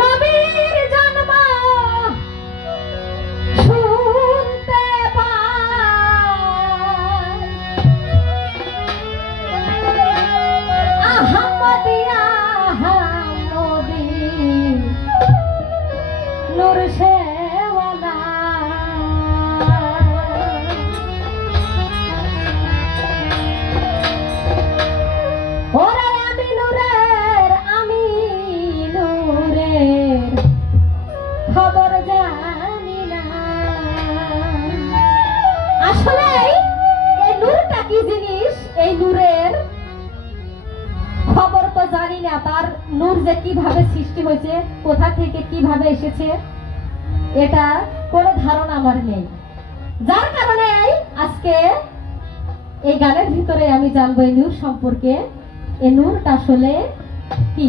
নবীর জন্ম শুনতে পাই আহমদিয়া আহমদি নূর শেওয়ালা ওরে আমি নূরের খবর জানি না। আসলে এই নূরটা কি জিনিস, এই নূরের খবর তো জানি না। তার নূর যে কিভাবে সৃষ্টি হয়েছে, কোথা থেকে কিভাবে এসেছে, এটা কোনো ধারণা আমার নেই। যার কারণে আজকে এই গানের ভিতরে আমি জানবো এই নূর সম্পর্কে। এই নূরটা আসলে কি?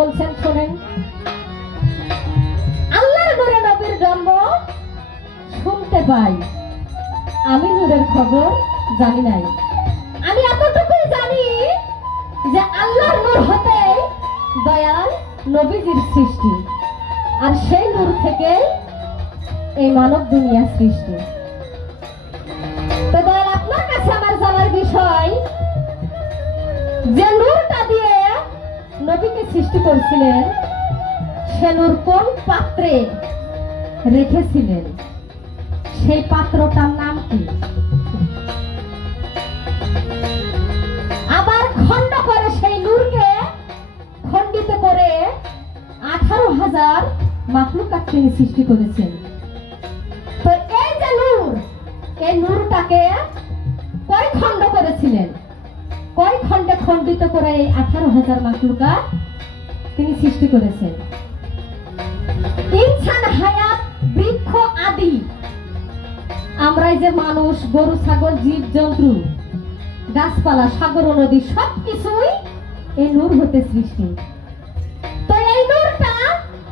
বলছেন শোনেন। আল্লাহর নূরে নবীর জন্ম শুনতে পাই, আমি নূরের খবর জানি নাই। আমি এতটুকুই জানি যে আল্লাহর নূর হতে দয়াল নবীজির সৃষ্টি, আর সেই নূর থেকে এই মানব দুনিয়া সৃষ্টি। তো দয়াল আপনার কাছে আমার জানার বিষয়, যে নূরটা দিয়ে নবীকে সৃষ্টি করেছিলেন, সে নূর কোন পাত্রে রেখেছিলেন, সেই পাত্রটার নাম কি? আবার খণ্ড করে সেই নূরকে হাজার মাখলুকাত তিনি সৃষ্টি করেছেন। তো এই যে নূর, এই নূরটাকে কয় খণ্ড করেছিলেন, কয় খণ্ডে খণ্ডিত করে এই 18,000 মাখলুকাত তিনি সৃষ্টি করেছেন। ইনসান, হায়াত, বৃক্ষ আদি, আমরা যে মানুষ, গরু, ছাগল, জীব জন্তু, গাছপালা, সাগর, নদী সবকিছুই এই নূর হতে সৃষ্টি। তো এই নূরটা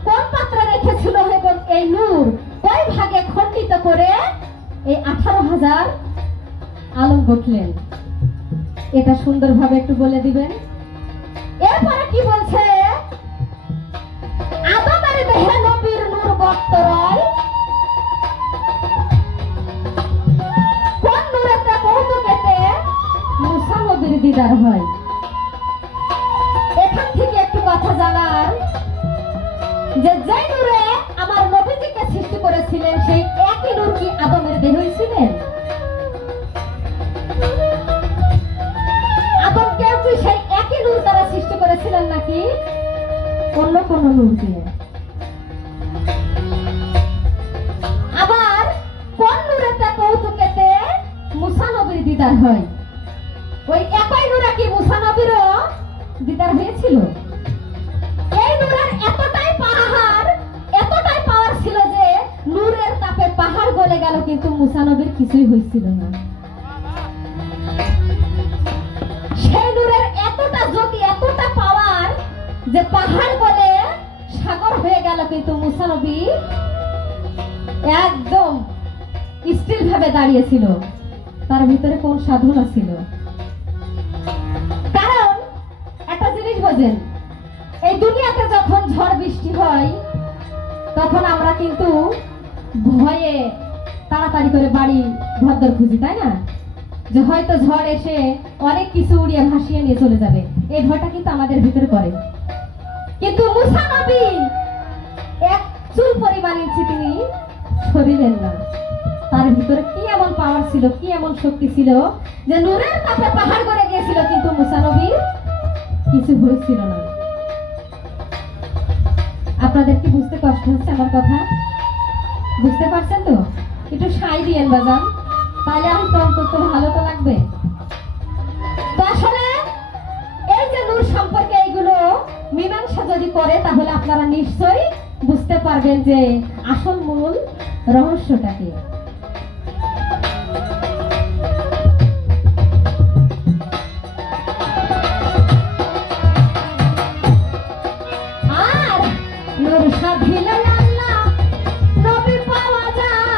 কোন পাত্রে রেখেছিল এবং এই নূর কয় ভাগে খণ্ডিত করে এই 18,000 আলম গঠলেন, এটা সুন্দরভাবে একটু বলে দিবেন। এরপরে কি বলছে, আদমের দেহে নবীর নূর বর্তরয়, কোন নূরেতে কৌতুকেতে মুসা নবীর দিদার হয়। এখান থেকে একটু কথা জানার যে যেই নূরে আমার নবীজিকে সৃষ্টি করেছিলেন সেই একই নূর কি আদমের দেহই ছিলেন? আদমকে কি সেই একই নূর দ্বারা সৃষ্টি করেছিলেন নাকি অন্য কোন নূর দিয়ে? আবার কোন নূরেতে কৌতুকেতে মুসা নবীর দিদার হয়, ওই একই নূরে কি মুসা নবীরও দিদার হয়েছিল? এই নূরের এতটাই পাওয়ার ছিল যে নূরের তাপে পাহাড় গলে গেল, কিন্তু মুসা নবীর কিছুই হয়েছিল না। সেই নূরের এতটা জ্যোতি, এতটা পাওয়ার যে পাহাড় গলে সাগর হয়ে গেল, কিন্তু মুসা নবী একদম স্থির ভাবে দাঁড়িয়েছিল। তার ভিতরে কোন সাধনা ছিল? কারণ একটা জিনিস বোঝেন, এই দুনিয়াতে যখন ঝড় বৃষ্টি হয় তখন আমরা কিন্তু ভয়ে তাড়াতাড়ি করে বাড়ি ঘরদর খুঁজি, তাই না? যে হয়তো ঝড় এসে অনেক কিছু উড়িয়ে ভাসিয়ে নিয়ে চলে যাবে, এই ভয়টা কিন্তু আমাদের ভিতরে করে। কিন্তু মুসা নবী এক চুল পরিমাণ ইঞ্চি তিনি সরিলেন না। তার ভিতরে কি এমন পাওয়ার ছিল, কি এমন শক্তি ছিল যে নূরের তাপে পাহাড় গড়ে গিয়েছিল, কিন্তু মুসা নবীর কিছু হয়েছিল না। আপনাদের কি বুঝতে কষ্ট হচ্ছে আমার কথা? বুঝতে পারছেন তো? একটু সাই দিয়েন বাজান, তাহলে আমি অন্তত ভালো তো লাগবে। তো আসলে এই যে নূর সম্পর্কে এইগুলো মীমাংসা যদি করে তাহলে আপনারা নিশ্চয়ই বুঝতে পারবেন যে আসল মূল রহস্যটা কি। আর নূর সাধিলে আল্লাহ নবী পাওয়া যায়,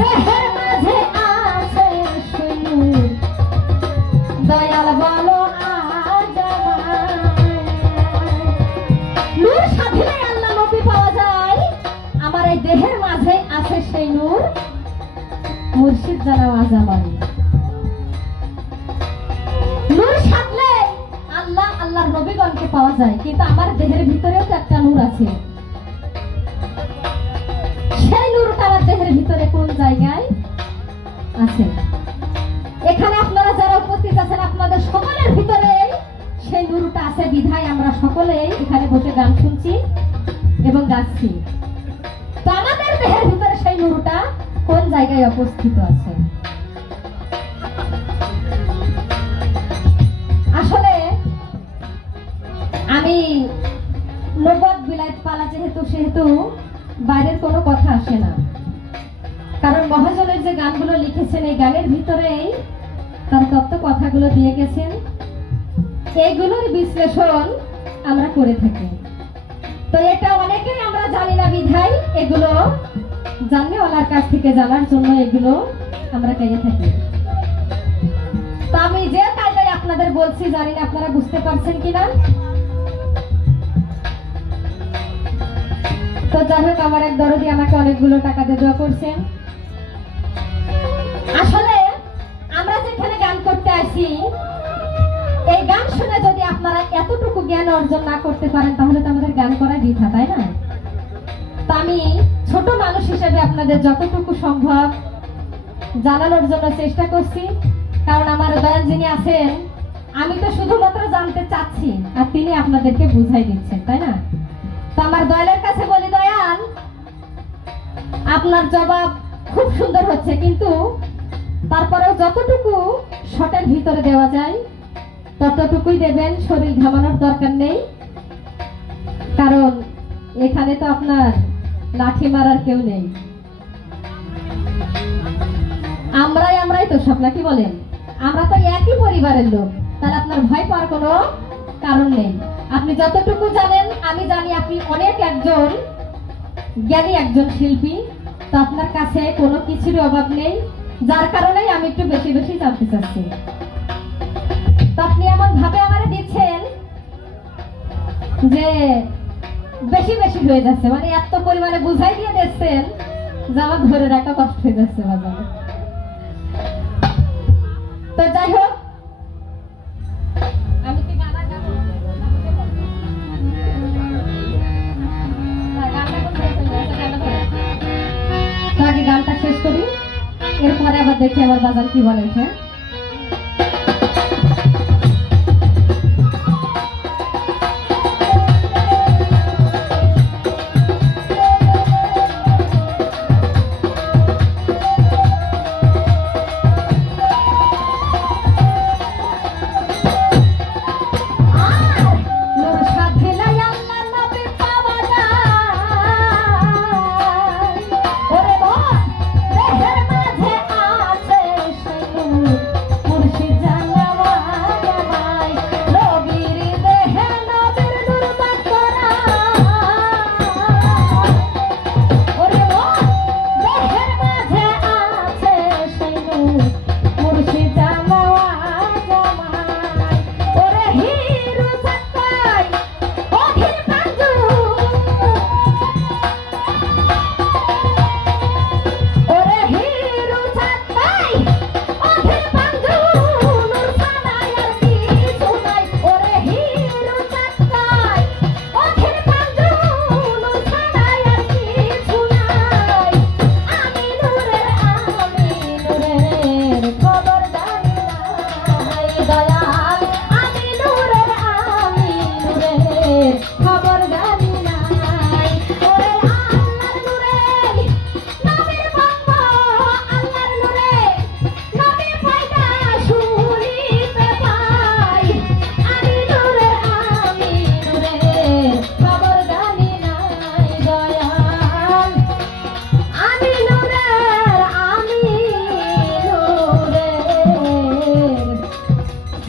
দেহের মাঝে আছে সেই নূর, দয়াল বলো আজ নূর সাধিলে আল্লাহ নবী পাওয়া যায়। আমার এই দেহের মাঝে আছে সেই নূর, মুর্শিদ জানাও আজ আমার। নূর সাধলে আল্লাহ, আল্লাহর নবীগণকে পাওয়া যায়, কিন্তু আমার দেহের ভিতরেও তো একটা নূর আছে। সেই নূরটা আমার দেহের ভিতরে কোন জায়গায় আছে? এখানে আপনারা যারা উপস্থিত আছেন আপনাদের সকলের ভিতরে সেই নূরটা আছে, বিধায় আমরা সকলেই এখানে বসে গান শুনছি এবং গাচ্ছি। তো আমাদের দেহের ভিতরে সেই নূরটা কোন জায়গায় অবস্থিত আছে? আসলে আমি নবদ বিলাত পালা সেহেতু বাইরের কোনো কথা আসে না, কারণ মহাজনের যে গানগুলো লিখেছেন এই গানের ভিতরেই তার তত্ত্ব কথাগুলো দিয়ে গেছেন, এইগুলোর বিশ্লেষণ আমরা করে থাকি। তো এটা অনেকেই আমরা জানি না, বিধায় এগুলো জানলেওয়ালার কাছ থেকে জানার জন্য এগুলো আমরা পেয়ে থাকি। তো আমি যে কায়দায় আপনাদের বলছি, জানি না আপনারা বুঝতে পারছেন কিনা। তো যাই হোক, আমার এক দরদি আমাকে অনেকগুলো টাকা দিয়ে দোয়া করছেন। আসলে আমরা যেখানে গান করতে আসি, এই গান শুনে যদি আপনারা এতটুকু জ্ঞান অর্জন না করতে পারেন তাহলে তো আমাদের গান করা বৃথা, তাই না? তো আমি ছোট মানুষ হিসেবে আপনাদের যতটুকু সম্ভব জানানোর জন্য চেষ্টা করছি, কারণ আমার দয়াল যিনি আছেন আমি তো শুধুমাত্র জানতে চাচ্ছি আর তিনি আপনাদেরকে বুঝাই দিচ্ছেন, তাই না? তো আমার দয়ালের কাছে বলি, দয়াল আপনার জবাব খুব সুন্দর হচ্ছে, কিন্তু তারপরেও যতটুকু শটের ভিতরে দেওয়া যায় ততটুকুই দেবেন, শরীর ঘামানোর দরকার নেই। কারণ এখানে তো আপনার লাঠি মারার কেউ নেই, আমরাই তো সব, নাকি বলেন? আমরা তো একই পরিবারের লোক, তাহলে আপনার ভয় পাওয়ার কোনো কারণ নেই। আপনি যতটুকু জানেন আমি জানি, আপনি অনেক একজন জ্ঞানী একজন শিল্পী, তো আপনার কাছে কোনো কিছুর অভাব নেই, যার কারণেই আমি একটু বেশি বেশি জানতে চাচ্ছি। তো আপনি এমন ভাবে আমারে দিচ্ছেন যে বেশি বেশি হয়ে যাচ্ছে, মানে এত পরিমাণে বুঝাই দিয়ে দিচ্ছেন যে আমার ধরে রাখা কষ্ট হয়ে যাচ্ছে বাজারে। তো যাই হোক, আমি কি গানা গাবো? তো আগে গানটা শেষ করি, এরপরে আবার দেখি আমার বাজার কি বলেন। হ্যাঁ,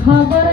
খবর